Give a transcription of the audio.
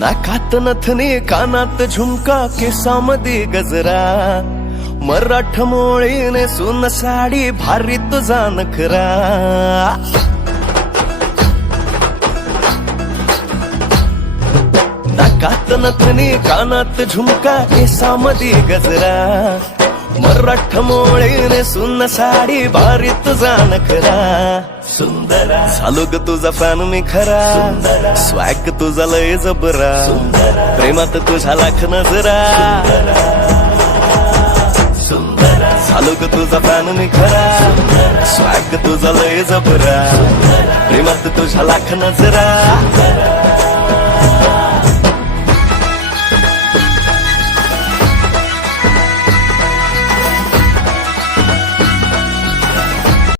नाकात नथनी कानात झुमका केसामध्ये गजरा मराठ मोळीने सुन साडी भारी तुझा नखरा नाकात नथनी कानात झुमका केसामध्ये गजरा मराठ मोळीने सुन साडी भारी तुझा नखरा सुंदरा झालो ग तुझा फॅन मी खरा स्वॅग तुझा लय जबरा प्रेमात तुझा लाख नजरा झालो ग तुझा फॅन मी खरा स्वॅग तुझा लय जबरा प्रेमात तुझा लाख नजरा